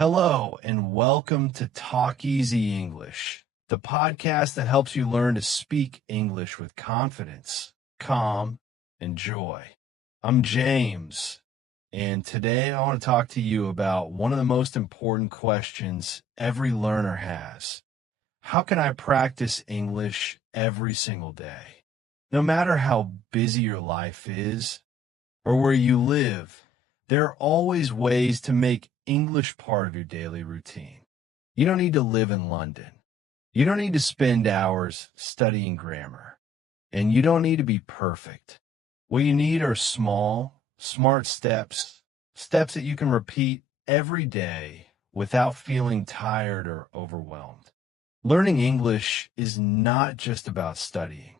Hello, and welcome to TalkEasy English, the podcast that helps you learn to speak English with confidence, calm, and joy. I'm James, and today I want to talk to you about one of the most important questions every learner has. How can I practice English every single day? No matter how busy your life is or where you live, there are always ways to make English part of your daily routine. You don't need to live in London. You don't need to spend hours studying grammar. And you don't need to be perfect. What you need are small, smart steps that you can repeat every day without feeling tired or overwhelmed. Learning English is not just about studying.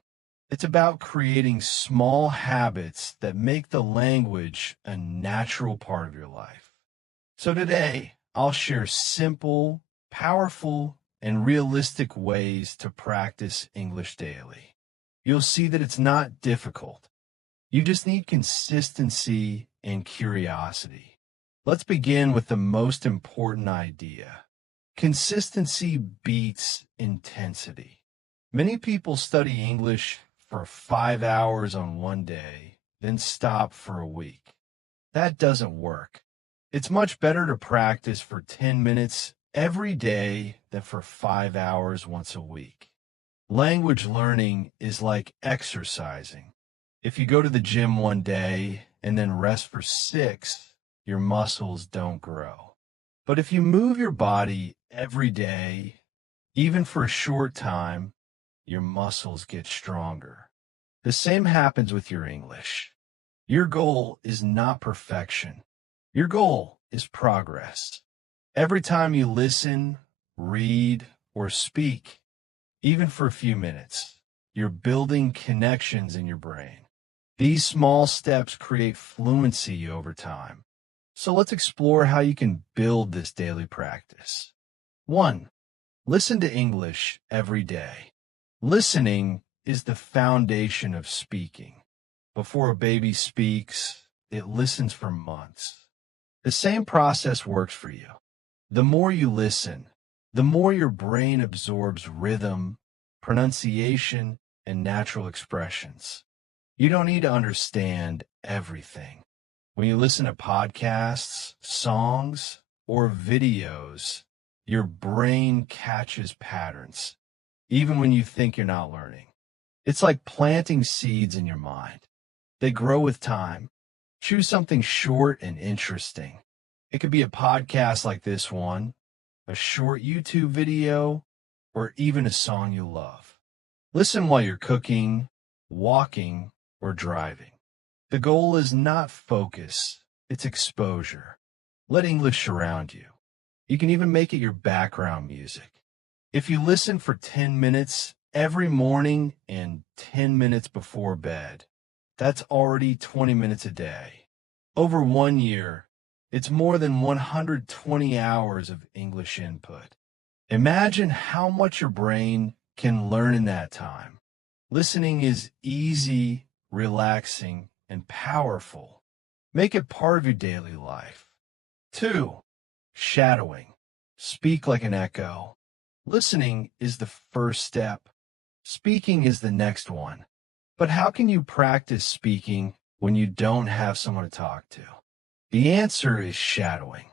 It's about creating small habits that make the language a natural part of your life. So today, I'll share simple, powerful, and realistic ways to practice English daily. You'll see that it's not difficult. You just need consistency and curiosity. Let's begin with the most important idea. Consistency beats intensity. Many people study English for 5 hours on one day, then stop for a week. That doesn't work. It's much better to practice for 10 minutes every day than for 5 hours once a week. Language learning is like exercising. If you go to the gym one day and then rest for 6, your muscles don't grow. But if you move your body every day, even for a short time, your muscles get stronger. The same happens with your English. Your goal is not perfection. Your goal is progress. Every time you listen, read, or speak, even for a few minutes, you're building connections in your brain. These small steps create fluency over time. So let's explore how you can build this daily practice. 1. Listen to English every day. Listening is the foundation of speaking. Before a baby speaks, it listens for months. The same process works for you. The more you listen, the more your brain absorbs rhythm, pronunciation, and natural expressions. You don't need to understand everything. When you listen to podcasts, songs, or videos, your brain catches patterns, even when you think you're not learning. It's like planting seeds in your mind. They grow with time. Choose something short and interesting. It could be a podcast like this one, a short YouTube video, or even a song you love. Listen while you're cooking, walking, or driving. The goal is not focus, it's exposure. Let English surround you. You can even make it your background music. If you listen for 10 minutes every morning and 10 minutes before bed, that's already 20 minutes a day. Over 1 year, it's more than 120 hours of English input. Imagine how much your brain can learn in that time. Listening is easy, relaxing, and powerful. Make it part of your daily life. 2. Shadowing. Speak like an echo. Listening is the first step. Speaking is the next one. But how can you practice speaking when you don't have someone to talk to? The answer is shadowing.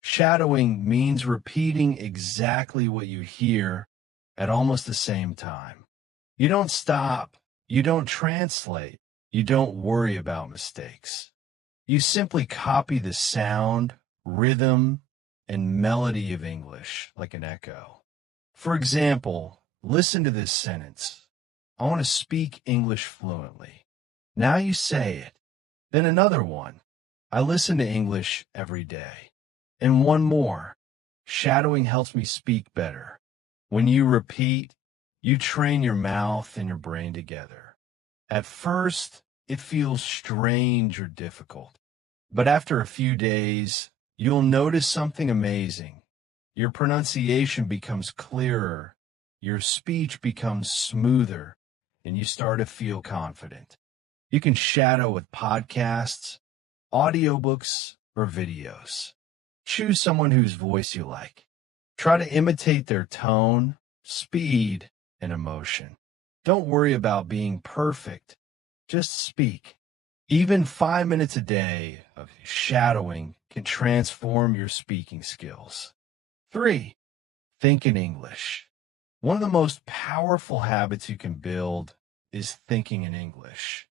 Shadowing means repeating exactly what you hear at almost the same time. You don't stop. You don't translate. You don't worry about mistakes. You simply copy the sound, rhythm, and melody of English like an echo. For example, listen to this sentence. I want to speak English fluently. Now you say it. Then another one. I listen to English every day. And one more. Shadowing helps me speak better. When you repeat, you train your mouth and your brain together. At first, it feels strange or difficult. But after a few days, you'll notice something amazing. Your pronunciation becomes clearer, your speech becomes smoother, and you start to feel confident. You can shadow with podcasts, audiobooks, or videos. Choose someone whose voice you like. Try to imitate their tone, speed, and emotion. Don't worry about being perfect. Just speak. Even 5 minutes a day of shadowing can transform your speaking skills. 3. Think in English. One of the most powerful habits you can build is thinking in English.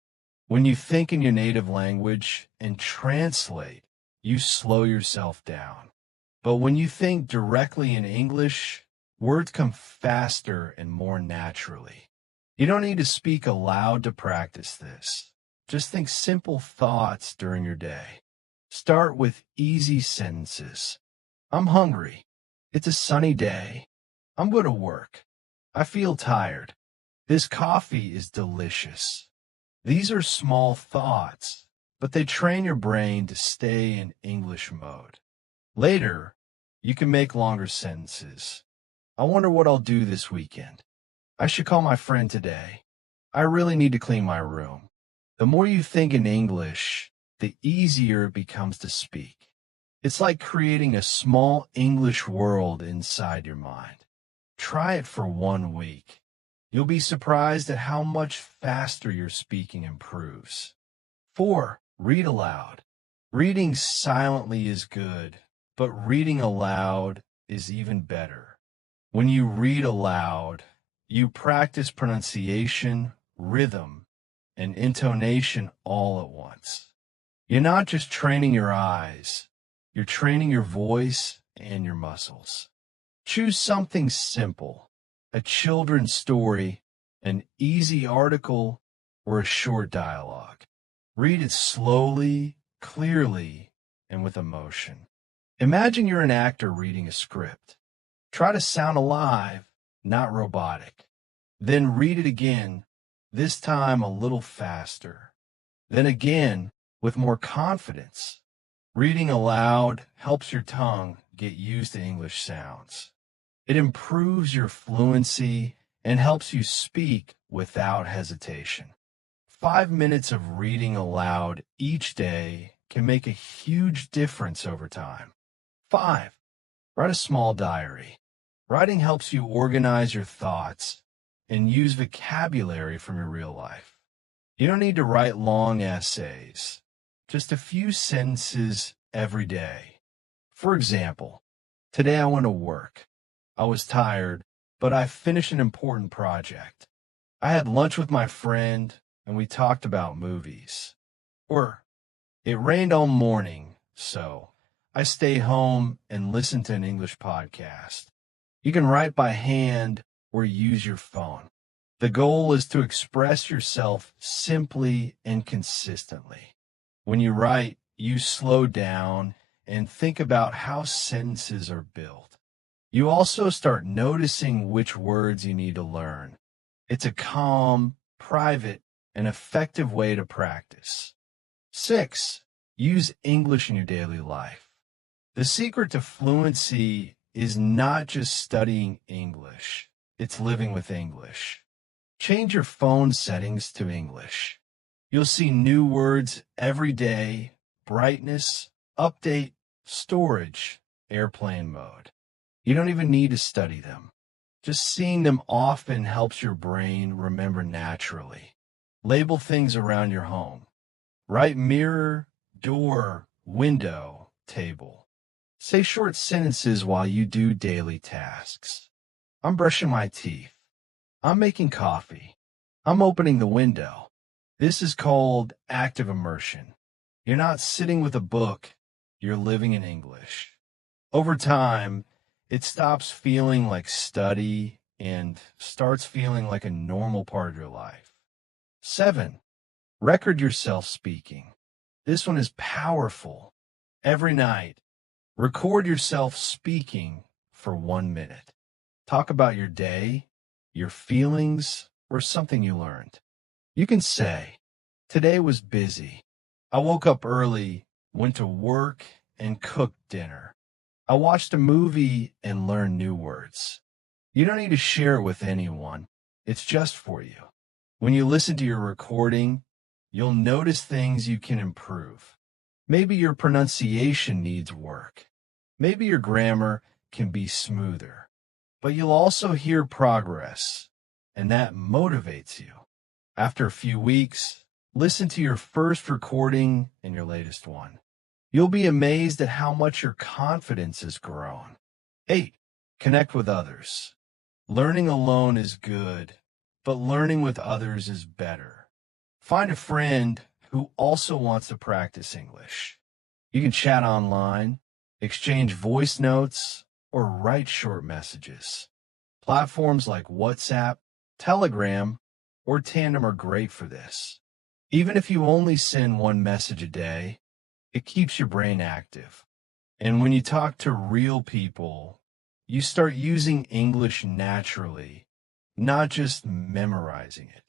When you think in your native language and translate, you slow yourself down. But when you think directly in English, words come faster and more naturally. You don't need to speak aloud to practice this. Just think simple thoughts during your day. Start with easy sentences. I'm hungry. It's a sunny day. I'm going to work. I feel tired. This coffee is delicious. These are small thoughts, but they train your brain to stay in English mode. Later, you can make longer sentences. I wonder what I'll do this weekend. I should call my friend today. I really need to clean my room. The more you think in English, the easier it becomes to speak. It's like creating a small English world inside your mind. Try it for 1 week. You'll be surprised at how much faster your speaking improves. 4. Read aloud. Reading silently is good, but reading aloud is even better. When you read aloud, you practice pronunciation, rhythm, and intonation all at once. You're not just training your eyes, you're training your voice and your muscles. Choose something simple, a children's story, an easy article, or a short dialogue. Read it slowly, clearly, and with emotion. Imagine you're an actor reading a script. Try to sound alive, not robotic. Then read it again, this time a little faster. Then again, with more confidence. Reading aloud helps your tongue get used to English sounds. It improves your fluency and helps you speak without hesitation. 5 minutes of reading aloud each day can make a huge difference over time. 5. Write a small diary. Writing helps you organize your thoughts and use vocabulary from your real life. You don't need to write long essays, just a few sentences every day. For example, today I went to work. I was tired, but I finished an important project. I had lunch with my friend and we talked about movies. Or, it rained all morning, so I stayed home and listened to an English podcast. You can write by hand or use your phone. The goal is to express yourself simply and consistently. When you write, you slow down and think about how sentences are built. You also start noticing which words you need to learn. It's a calm, private, and effective way to practice. 6. Use English in your daily life. The secret to fluency is not just studying English, it's living with English. Change your phone settings to English. You'll see new words every day: brightness, update, storage, airplane mode. You don't even need to study them. Just seeing them often helps your brain remember naturally. Label things around your home. Write mirror, door, window, table. Say short sentences while you do daily tasks. I'm brushing my teeth. I'm making coffee. I'm opening the window. This is called active immersion. You're not sitting with a book, you're living in English. Over time, it stops feeling like study and starts feeling like a normal part of your life. 7. Record yourself speaking. This one is powerful. Every night, record yourself speaking for 1 minute. Talk about your day, your feelings, or something you learned. You can say, today was busy. I woke up early, went to work, and cooked dinner. I watched a movie and learned new words. You don't need to share it with anyone. It's just for you. When you listen to your recording, you'll notice things you can improve. Maybe your pronunciation needs work. Maybe your grammar can be smoother, but you'll also hear progress, and that motivates you. After a few weeks, listen to your first recording and your latest one. You'll be amazed at how much your confidence has grown. 8. Connect with others. Learning alone is good, but learning with others is better. Find a friend who also wants to practice English. You can chat online, exchange voice notes, or write short messages. Platforms like WhatsApp, Telegram, or Tandem are great for this. Even if you only send one message a day, it keeps your brain active. And when you talk to real people, you start using English naturally, not just memorizing it.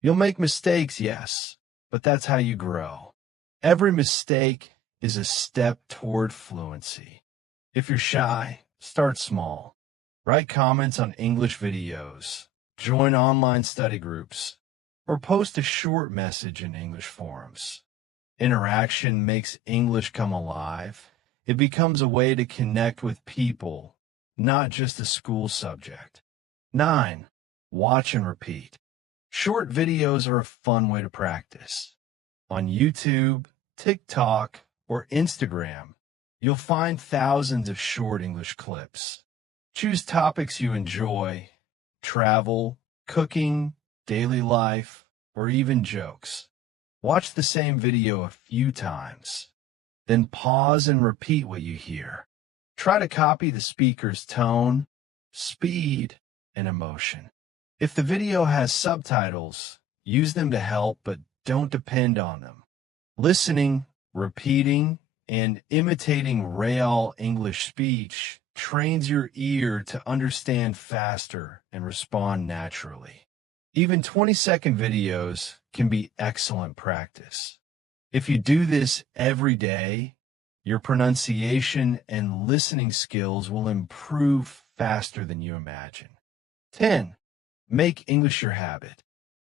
You'll make mistakes, yes, but that's how you grow. Every mistake is a step toward fluency. If you're shy, start small. Write comments on English videos, join online study groups, or post a short message in English forums. Interaction makes English come alive. It becomes a way to connect with people, not just a school subject. 9. Watch and repeat. Short videos are a fun way to practice. On YouTube, TikTok, or Instagram, you'll find thousands of short English clips. Choose topics you enjoy: travel, cooking, daily life, or even jokes. Watch the same video a few times. Then pause and repeat what you hear. Try to copy the speaker's tone, speed, and emotion. If the video has subtitles, use them to help, but don't depend on them. Listening, repeating, and imitating real English speech trains your ear to understand faster and respond naturally. Even 20-second videos can be excellent practice. If you do this every day, your pronunciation and listening skills will improve faster than you imagine. 10. Make English your habit.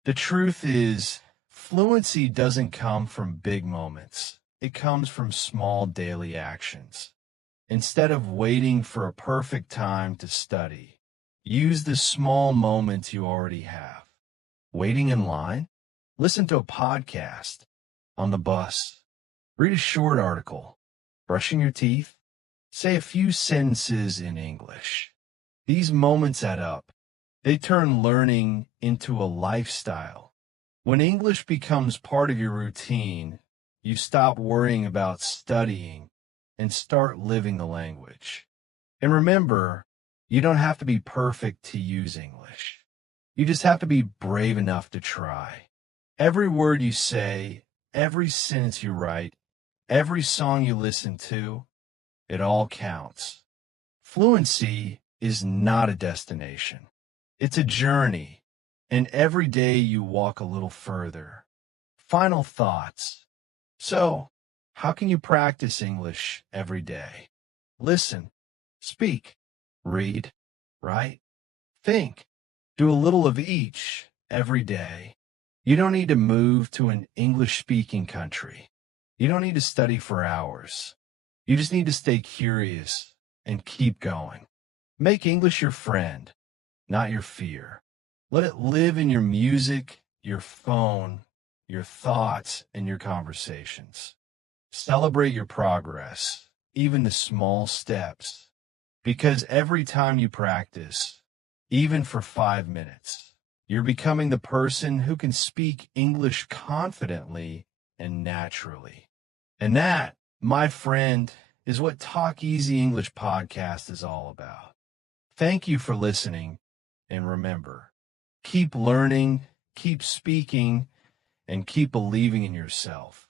The truth is, fluency doesn't come from big moments. It comes from small daily actions. Instead of waiting for a perfect time to study, use the small moments you already have. Waiting in line? Listen to a podcast. On the bus? Read a short article. Brushing your teeth? Say a few sentences in English. These moments add up. They turn learning into a lifestyle. When English becomes part of your routine, you stop worrying about studying and start living the language. And remember, you don't have to be perfect to use English. You just have to be brave enough to try. Every word you say, every sentence you write, every song you listen to, it all counts. Fluency is not a destination. It's a journey, and every day you walk a little further. Final thoughts. So, how can you practice English every day? Listen, speak, read, write, think. Do a little of each every day. You don't need to move to an English-speaking country. You don't need to study for hours. You just need to stay curious and keep going. Make English your friend, not your fear. Let it live in your music, your phone, your thoughts, and your conversations. Celebrate your progress, even the small steps, because every time you practice, even for 5 minutes, you're becoming the person who can speak English confidently and naturally. And that, my friend, is what TalkEasy English Podcast is all about. Thank you for listening, and remember, keep learning, keep speaking, and keep believing in yourself.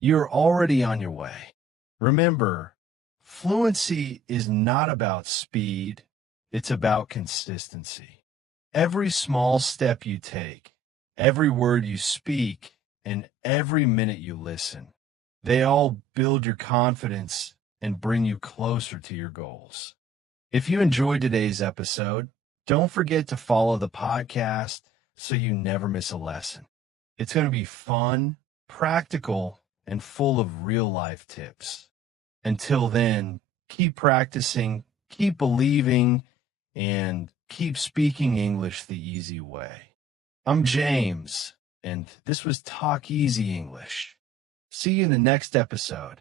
You're already on your way. Remember, fluency is not about speed, it's about consistency. Every small step you take, every word you speak, and every minute you listen, they all build your confidence and bring you closer to your goals. If you enjoyed today's episode, don't forget to follow the podcast so you never miss a lesson. It's going to be fun, practical, and full of real-life tips. Until then, keep practicing, keep believing, and keep speaking English the easy way. I'm James, and this was Talk Easy English. See you in the next episode.